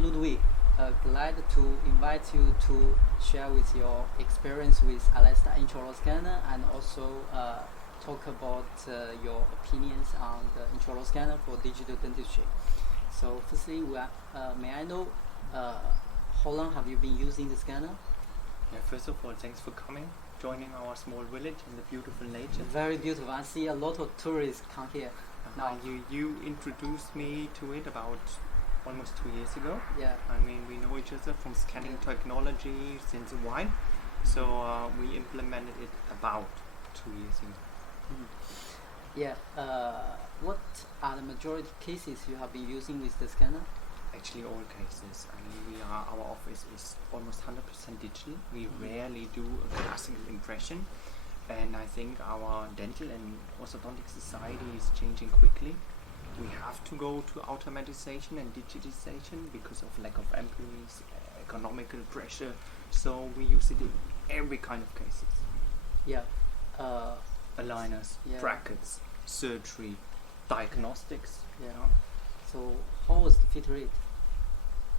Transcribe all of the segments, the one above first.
Mr. Ludwig. Glad to invite you to share with your experience with Alliedstar intraoral scanner and also talk about your opinions on the intraoral scanner for digital dentistry. So firstly, may I know how long have you been using the scanner? Yeah, first of all, thanks for coming, joining our small village in the beautiful nature. Very beautiful. I see a lot of tourists come here. Now You introduced me to it about almost 2 years ago. Yeah. I mean, we know each other from scanning technology since a while. So we implemented it about 2 years ago. Yeah. What are the majority cases you have been using with the scanner? Actually, all cases. I mean, our office is almost 100% digital. We rarely do a classical impression. And I think our dental and orthodontic society is changing quickly. We have to go to automatization and digitization because of lack of employees, economical pressure. So we use it in every kind of cases. Yeah. Aligners, brackets, surgery, diagnostics. Yeah. So how was the fit rate?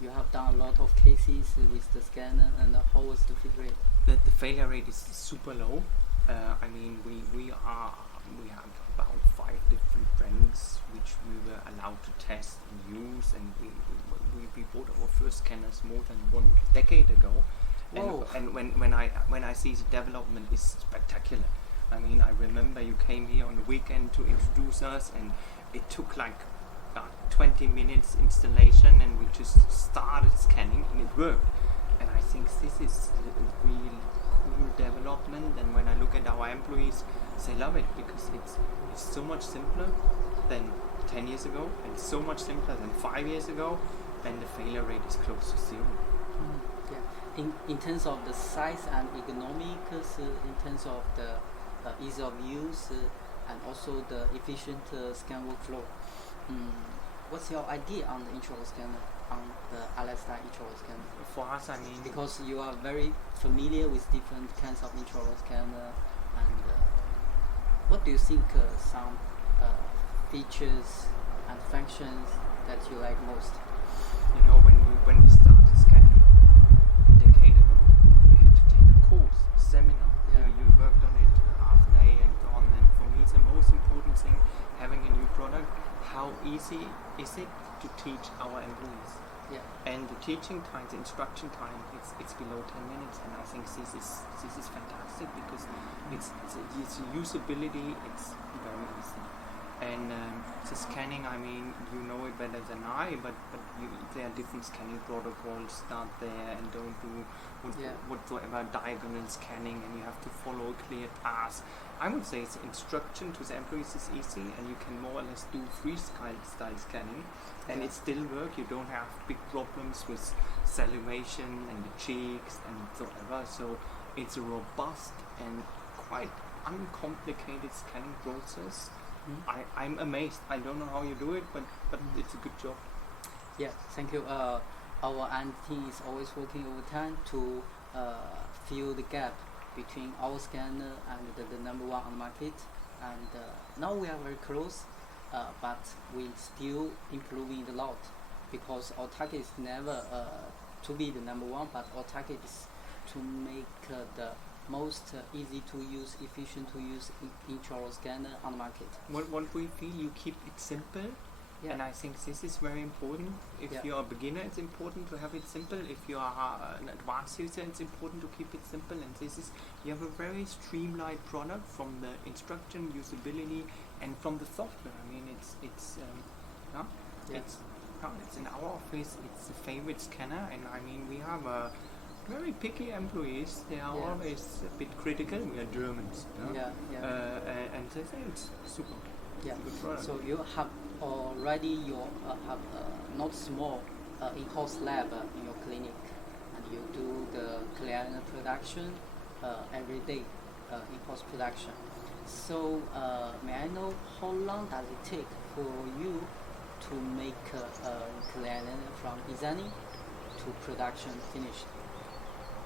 You have done a lot of cases with the scanner, and how was the fit rate? The failure rate is super low. I mean, we have about 5 different brands which we were allowed to test and use, and we bought our first scanners more than 1 decade ago. And when I see the development is spectacular. I mean, I remember you came here on the weekend to introduce us, and it took like 20 minutes installation, and we just started scanning, and it worked. And I think this is a real cool development. And when I look at our employees, they love it because it's so much simpler than 10 years ago, and so much simpler than 5 years ago, and the failure rate is close to 0. Yeah. In terms of the size and ergonomics, in terms of the ease of use, and also the efficient scan workflow. What's your idea on the intraoral scanner, on the Alliedstar intraoral scanner? For us, I mean, because you are very familiar with different kinds of intraoral scanner, and what do you think some features and functions that you like most? You know, when we started scanning a decade ago, we had to take a course, a seminar. You worked on it half a day and on. And for me, it's the most important thing, having a new product. How easy is it to teach our employees? Yeah. And the teaching time, the instruction time, it's below 10 minutes, and I think this is fantastic because it's usability. It's very easy. And the scanning, I mean, you know it better than I, but there are different scanning protocols start there and don't do whatsoever diagonal scanning, and you have to follow a clear path. I would say the instruction to the employees is easy, and you can more or less do freestyle scanning, and it still works. You don't have big problems with salivation and the cheeks and whatever. So it's a robust and quite uncomplicated scanning process. I'm amazed. I don't know how you do it, but it's a good job. Yeah, thank you. Our team is always working overtime to fill the gap between our scanner and the number one on the market. And now we are very close, but we still improving a lot because our target is never to be the number one, but our target is to make the most easy to use, efficient to use intraoral scanner on the market. What we feel, you keep it simple, and I think this is very important. If you're a beginner, it's important to have it simple. If you are an advanced user, it's important to keep it simple. And you have a very streamlined product from the instruction, usability, and from the software. I mean, it's in our office. It's a favorite scanner, and I mean, we have very picky employees. They are always a bit critical. We are Germans, and they say it's super. Yeah. It's a good product. So you have already have a not small in-house lab in your clinic, and you do the clear aligner production every day, in-house production. So may I know how long does it take for you to make a clear aligner from designing to production finished?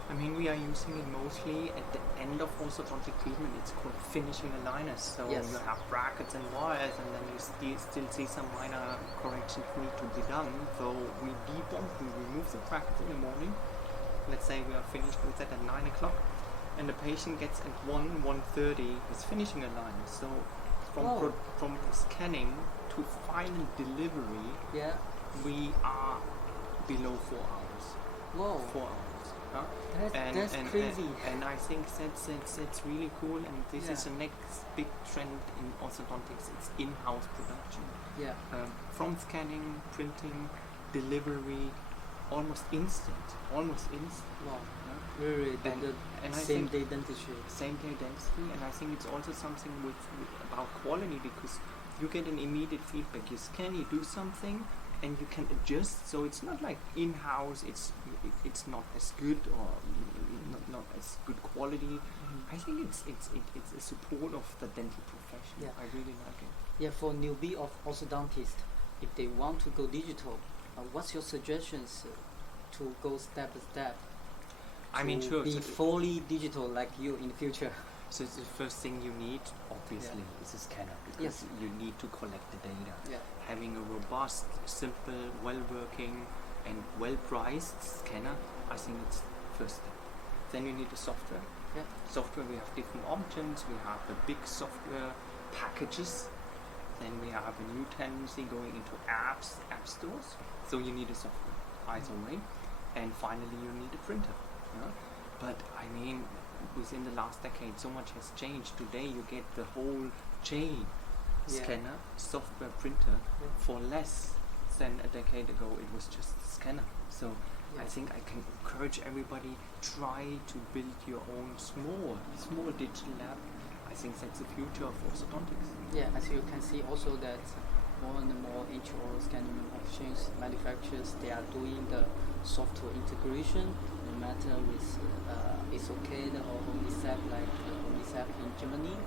I mean, we are using it mostly at the end of orthodontic treatment. It's called finishing aligners. So Yes. you have brackets and wires, and then you still see some minor corrections need to be done. So we debond, we remove the brackets in the morning. Let's say we are finished with that at 9 o'clock, and the patient gets at 1:30 with finishing aligners. So Oh. from scanning to final delivery, Yeah. we are below 4 hours. Whoa. 4 hours. Huh? That's crazy. And I think that's really cool, and this Yeah. is the next big trend in orthodontics. It's in-house production. Yeah. From scanning, printing, delivery, almost instant. Wow. Yeah? Really, And I same think day dentistry. same day density, and I think it's also something with about quality, because you get an immediate feedback. You scan, you do something, and you can adjust. So it's not like in-house. It's not as good, or not as good quality. I think it's a support of the dental profession. Yeah. I really like it. Yeah, for newbie of orthodontist, if they want to go digital, what's your suggestions to go step by step? I mean, to sure. be So, fully digital like you in the future. so the first thing you need, obviously, is a scanner, because Yes. you need to collect the data. Yeah. Having a robust, simple, well-working, and well-priced scanner, I think it's first step. Then you need the software. Yeah. Software, we have different options. We have the big software packages. Then we have a new tendency going into apps, app stores. So you need a software, either way. And finally, you need a printer. Yeah? But I mean, within the last decade, so much has changed. Today, you get the whole chain. Yeah. Scanner, software, printer. Yeah. For less than a decade ago, it was just a scanner. So Yeah. I think I can encourage everybody, try to build your own small digital lab. I think that's the future of orthodontics. Yeah, as you can see also that more and more intraoral scanning machines manufacturers, they are doing the software integration, no matter with Isocad or Omnicep, like Omnicep in Germany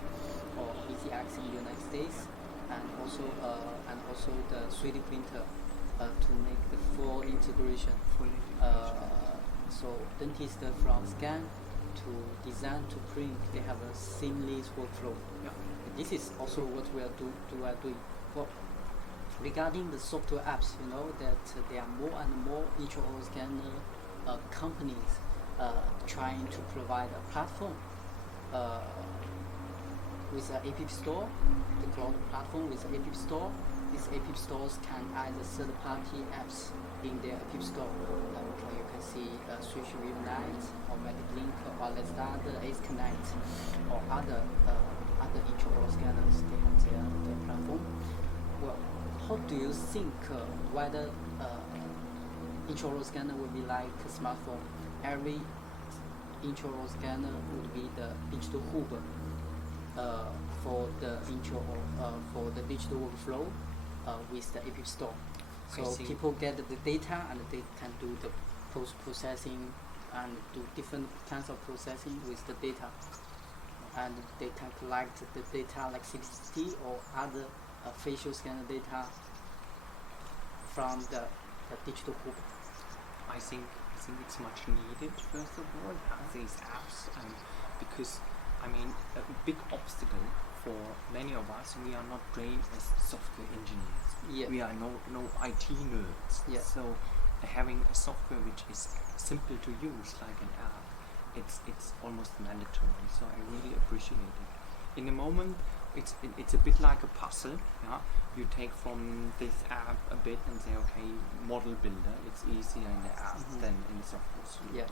or EasyX in the United States, and also the 3D printer to make the full integration. So dentists from scan to design to print, they have a seamless workflow. Yeah. This is also what we are doing. Well, regarding the software apps, you know that there are more and more intraoral scanner companies trying to provide a platform with an app store, the cloud platform with an app store. These app stores can add third-party apps in their app store. Like you can see Switch Reunite or MediLink or Alliedstar, Ace Connect, or other intraoral scanners. They have their platform. Well, how do you think whether intraoral scanner will be like a smartphone? Every intraoral scanner would be the digital hub for the digital workflow with the app store. I So see. people get the data and they can do the post-processing and do different kinds of processing with the data. And they can collect the data like CT or other facial scanner data from the digital hub. I think it's much needed, first of all, these apps, because I mean, a big obstacle for many of us, we are not trained as software engineers. Yeah. We are no IT nerds. Yeah. So having a software which is simple to use, like an app, it's almost mandatory. So I really appreciate it. In the moment, it's a bit like a puzzle. Yeah, you take from this app a bit and say, okay, model builder. It's easier in the app than in the software suite.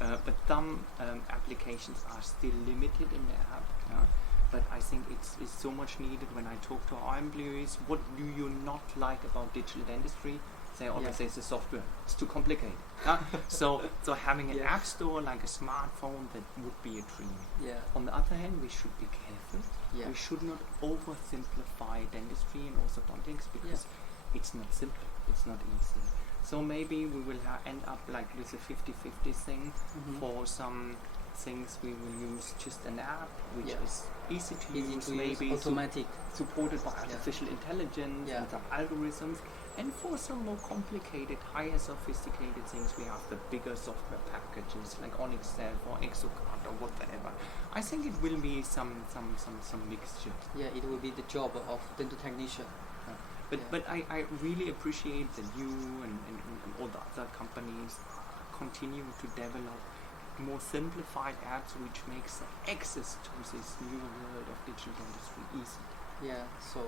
Yeah. But some applications are still limited in the app. Yeah? But I think it's so much needed. When I talk to our employees, what do you not like about digital dentistry? They always say it's the software. It's too complicated. Yeah? so having an app store like a smartphone, that would be a dream. Yeah. On the other hand, we should be careful. Yeah. We should not oversimplify dentistry and orthodontics, because it's not simple. It's not easy. So maybe we will end up like with a 50-50 thing. For some things we will use just an app which is easy to use, maybe automatic, supported by artificial intelligence and some algorithms, And for some more complicated, higher sophisticated things, we have the bigger software packages like Alliedstar or Exocad or whatever. I think it will be some mixture. Yeah, it will be the job of dental technician. But I really appreciate that you and all the other companies continue to develop more simplified apps which makes access to this new world of digital dentistry easy. Yeah, so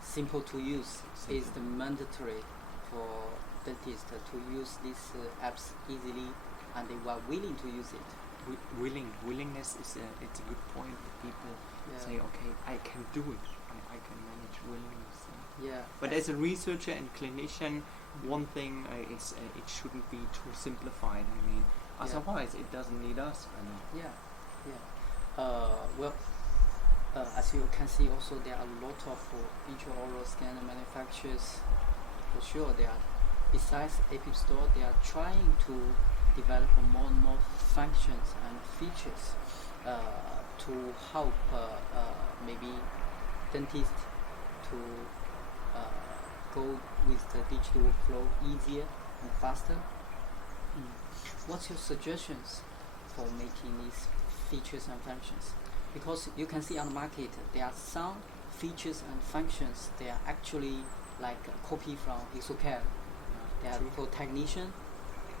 simple to use is the mandatory for dentists to use these apps easily, and they are willing to use it. Willingness is it's a good point. People say, okay, I can do it. I can manage willingness. Yeah. But as a researcher and clinician, one thing is it shouldn't be too simplified. I mean, otherwise it doesn't need us. I mean. Well, as you can see, also there are a lot of intraoral scanner manufacturers. For sure, they are. Besides Alliedstar, they are trying to develop more and more functions and features to help maybe dentists to go with the digital workflow easier and faster. What's your suggestions for making these features and functions? Because you can see on the market there are some features and functions they are actually like a copy from Exocad. They are for technician,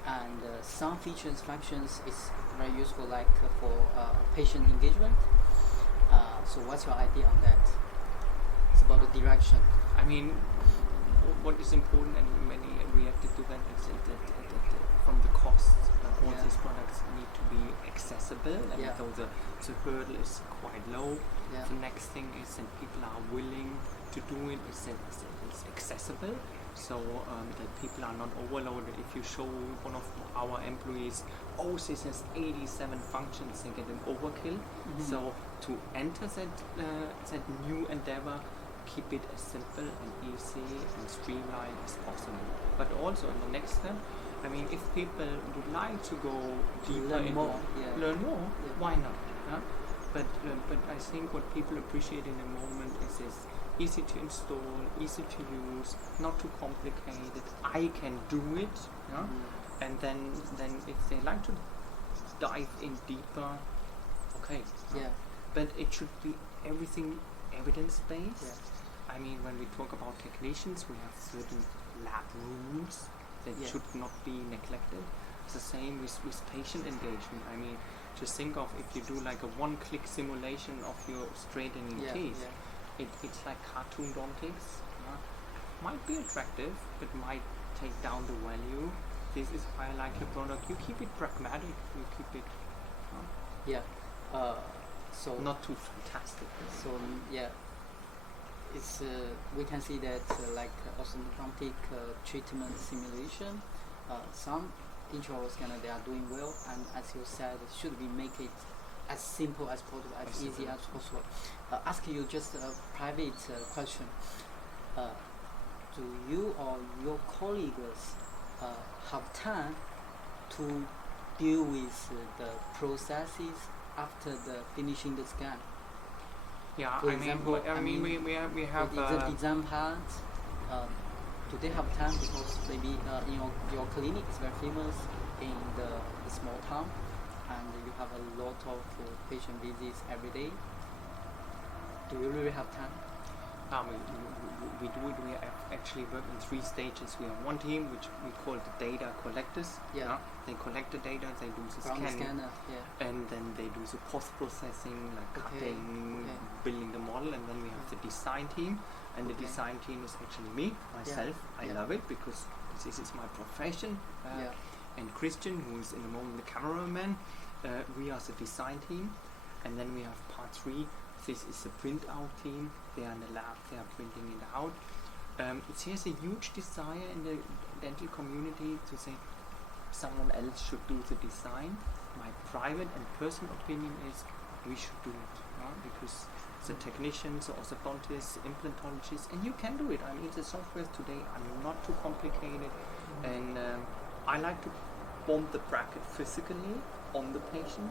and some features and functions is very useful like for patient engagement. So what's your idea on that? It's about the direction. I mean, what is important, and many reacted to that, is that from the costs, all these products need to be accessible, and so the hurdle is quite low. The next thing is that people are willing to do it, is that it's accessible, so that people are not overloaded. If you show one of our employees, this has 87 functions, they get an overkill. So to enter that new endeavor, keep it as simple and easy and streamlined as possible. But also in the next step, I mean, if people would like to go deeper learn more, why not? But I think what people appreciate in the moment is this easy to install, easy to use, not too complicated. I can do it, and then if they like to dive in deeper, okay. But it should be everything evidence-based. I mean, when we talk about technicians, we have certain lab rules that should not be neglected. It's the same with patient engagement. I mean, just think of if you do like a one-click simulation of your straightening teeth. It's like cartoodontics. Might be attractive, but might take down the value. This is why I like your product. You keep it pragmatic. You keep it. So not too fantastic. So it's we can see that like orthodontic treatment simulation, some intraoral scanner they are doing well, and as you said, should we make it as simple as possible, as easy as possible. Ask you just a private question. Do you or your colleagues have time to deal with the processes after the finishing the scan? For example, I mean, we have the exam part. Do they have time? Because maybe your clinic is very famous in the small town, and you have a lot of patient visits every day. Do you really have time? We do it. We actually work in 3 stages. We have one team which we call the data collectors. They collect the data, they do the scanning, and then they do the post-processing, like cutting, building the model, and then we have the design team. And the design team is actually me, myself. I love it because this is my profession. And Christian, who is in the moment the cameraman, we are the design team. And then we have part 3. This is the print out team. They are in the lab, they are printing it out. There's a huge desire in the dental community to say someone else should do the design. My private and personal opinion is we should do it, because the technicians, the orthodontists, implantologists, and you can do it. I mean, the softwares today are not too complicated, and I like to bond the bracket physically on the patient.